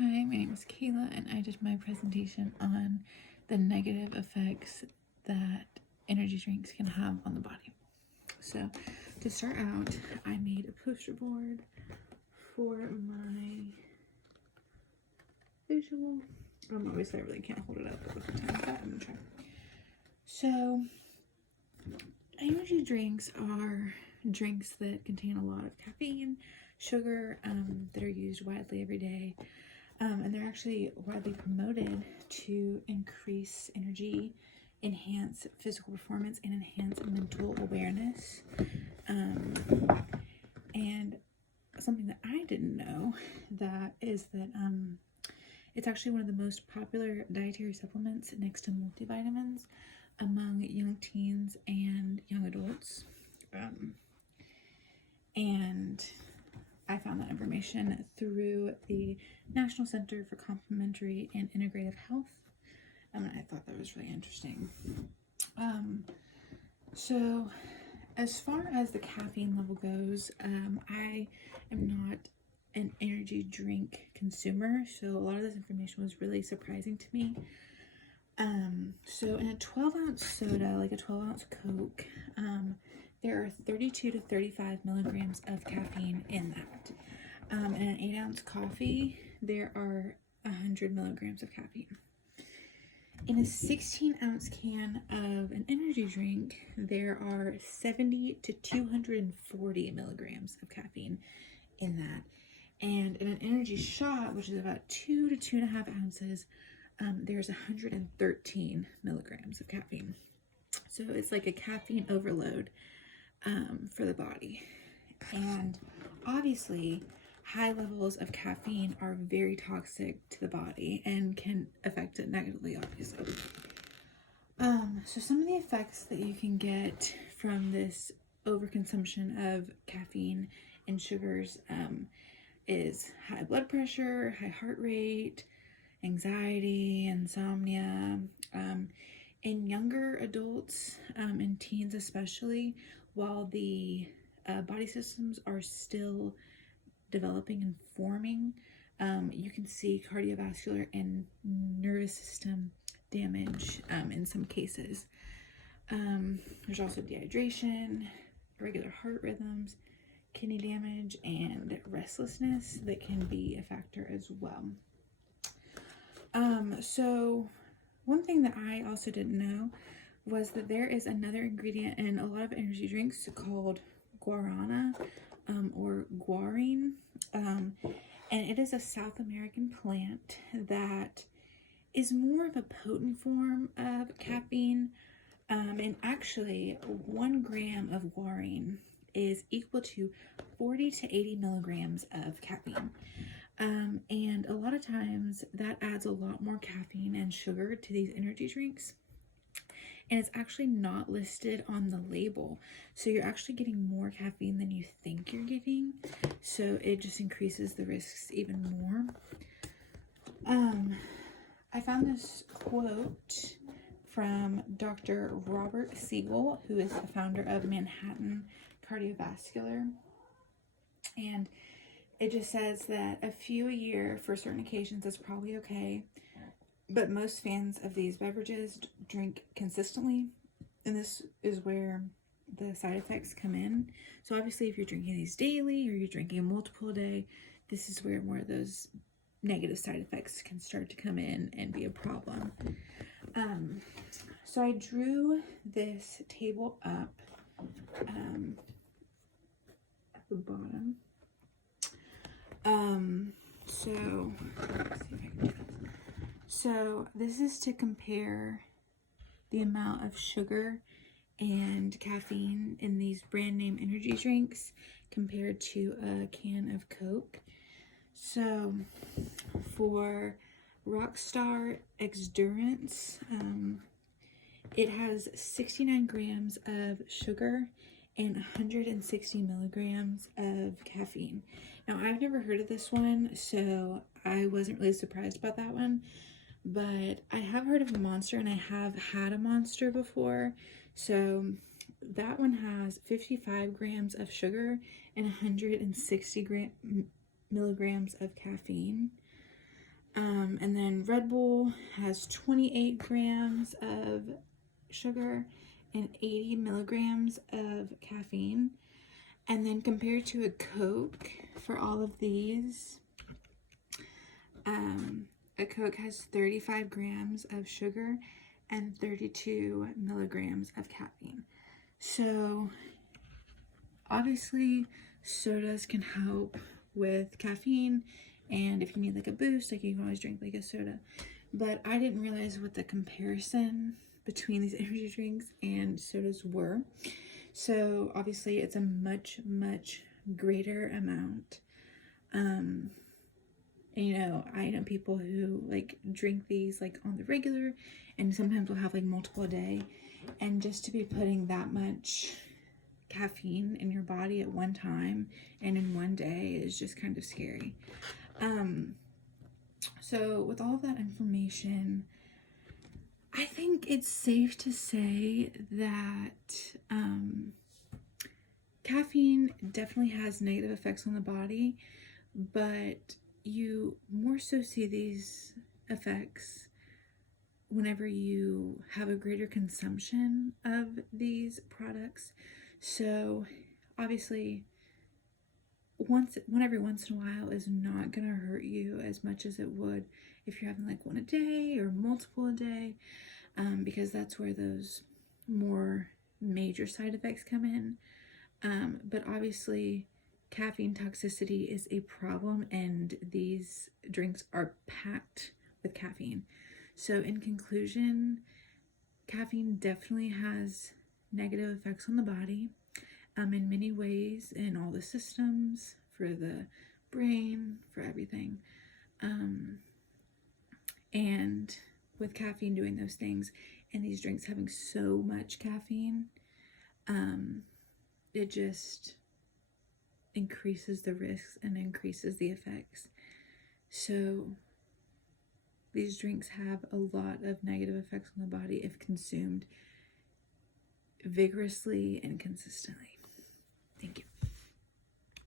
Hi, my name is Kayla, and I did my presentation on the negative effects that energy drinks can have on the body. So, to start out, I made a poster board for my visual. Obviously, I really can't hold it up at the time, but I'm gonna try. So, energy drinks are drinks that contain a lot of caffeine, sugar, that are used widely every day. And they're actually widely promoted to increase energy, enhance physical performance, and enhance mental awareness. And something that I didn't know is that it's actually one of the most popular dietary supplements next to multivitamins among young teens and young adults. And I found that information through the National Center for Complementary and Integrative Health. And I thought that was really interesting. So as far as the caffeine level goes, I am not an energy drink consumer, so a lot of this information was really surprising to me. So in a 12-ounce soda, like a 12-ounce Coke, there are 32 to 35 milligrams of caffeine in that. In an 8-ounce coffee, there are 100 milligrams of caffeine. In a 16-ounce can of an energy drink, there are 70 to 240 milligrams of caffeine in that. And in an energy shot, which is about 2 to 2.5 ounces, there's 113 milligrams of caffeine. So it's like a caffeine overload for the body. And obviously, high levels of caffeine are very toxic to the body and can affect it negatively, obviously. So some of the effects that you can get from this overconsumption of caffeine and sugars is high blood pressure, high heart rate, anxiety, insomnia. In younger adults and teens especially, while the body systems are still developing and forming, you can see cardiovascular and nervous system damage in some cases. There's also dehydration, irregular heart rhythms, kidney damage, and restlessness that can be a factor as well. So one thing that I also didn't know was that there is another ingredient in a lot of energy drinks called guarana, or guarine, and it is a South American plant that is more of a potent form of caffeine, and actually 1 gram of guarine is equal to 40 to 80 milligrams of caffeine. And a lot of times that adds a lot more caffeine and sugar to these energy drinks. And it's actually not listed on the label. So you're actually getting more caffeine than you think you're getting. So it just increases the risks even more. I found this quote from Dr. Robert Siegel, who is the founder of Manhattan Cardiovascular. And it just says that a few a year for certain occasions is probably okay, but most fans of these beverages drink consistently, and this is where the side effects come in. So obviously if you're drinking these daily or you're drinking multiple a day, this is where more of those negative side effects can start to come in and be a problem. So I drew this table up at the bottom. So this is to compare the amount of sugar and caffeine in these brand name energy drinks compared to a can of Coke. So for Rockstar Exdurance, it has 69 grams of sugar and 160 milligrams of caffeine. Now, I've never heard of this one, so I wasn't really surprised about that one, but I have heard of a Monster, and I have had a Monster before. So that one has 55 grams of sugar and 160 milligrams of caffeine. And then Red Bull has 28 grams of sugar and 80 milligrams of caffeine. And then compared to a Coke, for all of these, a Coke has 35 grams of sugar and 32 milligrams of caffeine. So obviously sodas can help with caffeine, and if you need like a boost, like you can always drink like a soda. But I didn't realize what the comparison between these energy drinks and sodas were. So obviously it's a much greater amount. And, you know, I know people who like drink these like on the regular, and sometimes will have like multiple a day, and just to be putting that much caffeine in your body at one time and in one day is just kind of scary. So with all of that information, I think it's safe to say that caffeine definitely has negative effects on the body, but you more so see these effects whenever you have a greater consumption of these products. So obviously one every once in a while is not going to hurt you as much as it would if you're having like one a day or multiple a day, because that's where those more major side effects come in. But obviously caffeine toxicity is a problem, and these drinks are packed with caffeine. So in conclusion, caffeine definitely has negative effects on the body, in many ways, in all the systems, for the brain, for everything. And with caffeine doing those things, and these drinks having so much caffeine, it just increases the risks and increases the effects. So these drinks have a lot of negative effects on the body if consumed vigorously and consistently. Thank you.